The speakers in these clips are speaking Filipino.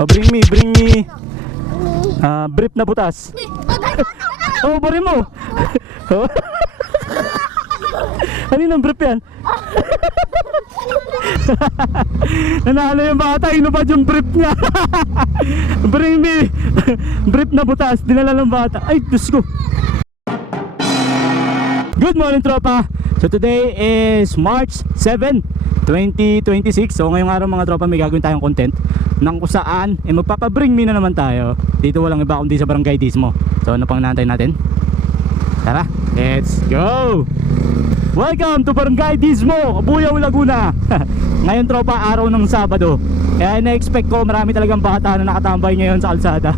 Oh, bring me brief na butas. Oh, bari mo. Oh. Kaninong brief yan? Nanalo yung bata, inubad yung brief niya. Bring me brief na butas, dinala ng bata. Ay, Diyos ko. Good morning, tropa. So today is March 7, 2026. So ngayong araw mga tropa, may gagawin tayong content nang kung saan magpapabring me na naman tayo. Dito walang iba kundi sa Barangay Dismo. So ano pang naantay natin? Tara, let's go! Welcome to Barangay Dismo, Buyaw, Laguna. Ngayon tropa, araw ng Sabado. Kaya na-expect ko marami talagang bata na nakatambay ngayon sa kalsada.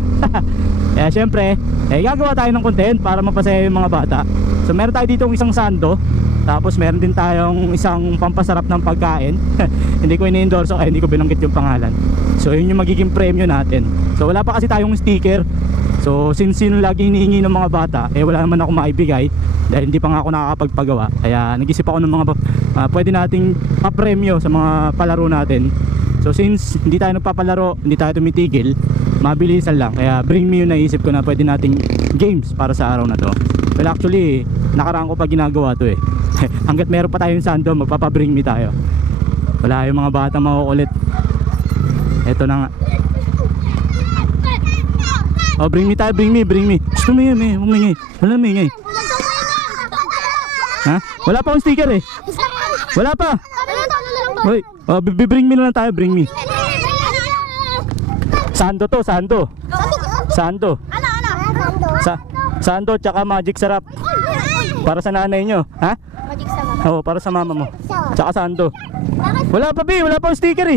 Kaya syempre, gagawa tayo ng content para mapasaya yung mga bata. So meron tayo dito isang sando. Tapos meron din tayong isang pampasarap ng pagkain. Hindi ko ini-endorse kaya hindi ko binanggit yung pangalan. So yun yung magiging premyo natin. So wala pa kasi tayong sticker. So since yun lagi hinihingi ng mga bata, wala naman ako maibigay dahil hindi pa nga ako nakakapagpagawa. Kaya nag-isip ako ng mga pwede nating papremyo sa mga palaro natin. So since hindi tayo nagpapalaro, hindi tayo tumitigil, mabilisan lang. Kaya bring me yung naisip ko na pwede nating games para sa araw na to. Well actually, nakaraan ko pa ginagawa to Hanggat meron pa tayong sando, magpapabring me tayo. Wala yung mga bata makukulit. Eto na nga. Oh, bring me tayo, bring me. Gusto mo yun, humingi. Wala humingi. Ha? Wala pa akong sticker Wala pa. Hoy, oh, bring me na lang tayo, bring me. Sando to, sando. Sando tsaka magic sarap. Para sa nanay nyo, ha? Magic sarap. Oo, para sa mama mo. Tsaka sando. Wala pa wala pa akong sticker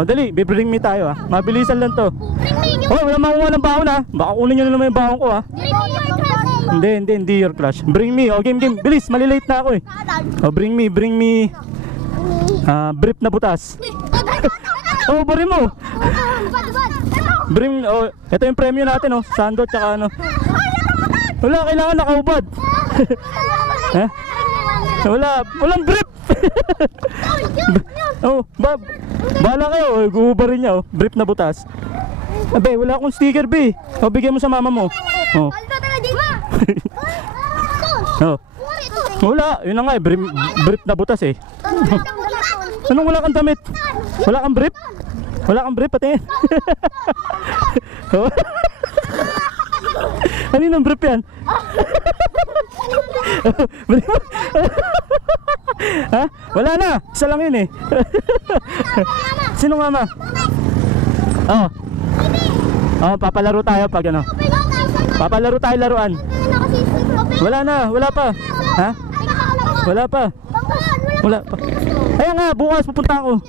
Oh, dali, bring me tayo Mabilisan lang to. Oh, wala makuha ng baon Baka kunin nyo na naman yung baon ko Hindi your crush. Bring me, oh game, bilis, malilate na ako Oh, bring me brief na butas. Oh, bari mo. Bring, oh, ito yung premyo natin sando tsaka ano. Wala, kailangan nakaubad. Walang brief. Oh, bala kayo, guubarin niya brief na butas. Abe, wala akong sticker Oh, bigay mo sa mama mo. Oh. Oh. Wala, yun na nga brief na butas Anong wala kang damit? Wala kang brief? Wala kang brief pati. Oh. Kaninong brief yan? Ha? Wala na, isa lang yun Sino mama? Oh, papalaro tayo pag ano. Papalaro tayo laruan. Wala na, wala pa. Ha? Wala pa. Kaya nga, bukas pupunta ako.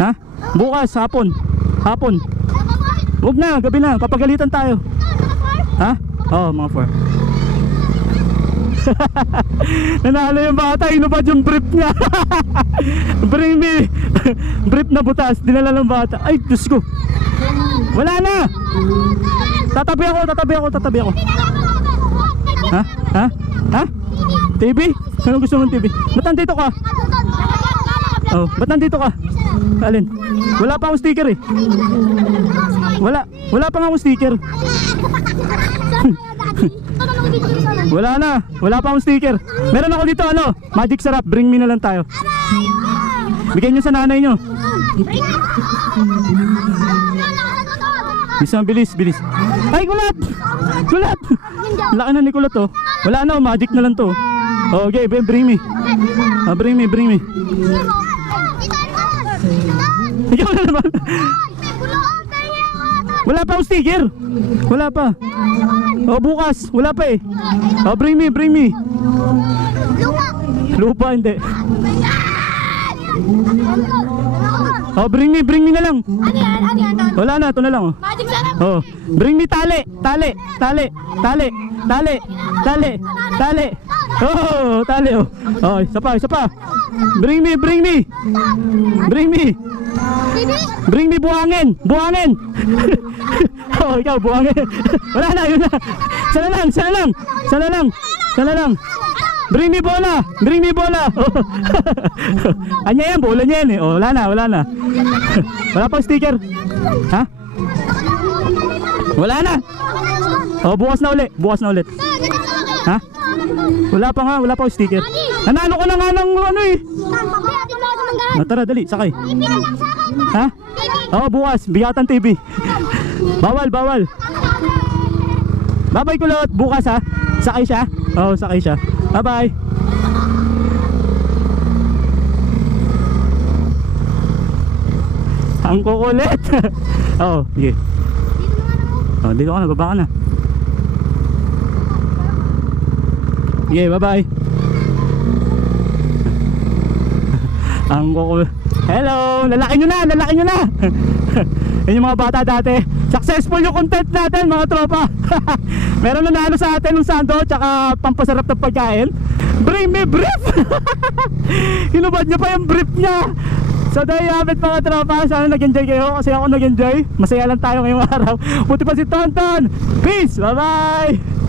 Ha? Bukas, hapon. Huwag na, gabi na, papagalitan tayo. Ha? Oo, mga 4. Nanalo yung bata, inubad yung brief niya. Bring me brief na butas, dinala ng bata. Ay, Diyos ko. Wala na. Tatabi ako. Ha? TV? Ano gusto mong TV? Ba't nandito ka? Oh, ba't nandito ka? Alin? Wala pa akong sticker Wala pa akong sticker. Wala pa akong sticker. Meron ako dito magic sarap, bring me na lang tayo. Bigyan nyo sa nanay nyo. Bilis. Ay, kulat. Laki na ni kulat Wala na, magic na lang to. Okay, bring me. Bring me. Ikaw na naman. Wala pa akong sticker. Wala pa. Oh, bukas. Wala pa Oh, bring me. Lupa, hindi. Oh, bring me na lang. Wala na, ito na lang Magic sarap. Oh, bring me tali. Oh, tali Oh, isa pa. Bring me. Bring me buhangin. Oh, ikaw buhangin. Wala na, yun na. Sana lang. Bring me bola! Bring me bola! Anya yan, bola niya yan eh. Oh, wala na, wala na. Wala pang sticker. Ha? Wala na. Oh, bukas na uli. Bukas na ulit. Ha? Wala pa nga, wala pa yung sticker. Nanalo ko na nga ng ano eh. Tara, dali, sakay. Ha? Oh, bukas, Bigatan TV. Bawal, bawal. Babay kulot, bukas ha. Sakay siya. Oh, sakay siya. Bye-bye. Ang kukulit. Oh, sige. Oh, dito ka na, baba ka na. Sige, bye-bye. Ang kukulit. Hello, lalaki nyo na, lalaki nyo na. Yun yung mga bata dati. Successful yung content natin mga tropa. Meron na naano sa atin ng sando tsaka pampasarap ng pagkain. Bring me brief. Hinubad niya pa yung brief niya. So dahil yapit mga tropa, sana nag-enjoy kayo kasi ako nag-enjoy. Masaya lang tayo ngayong araw. Buti pa si Tonton. Peace, bye bye.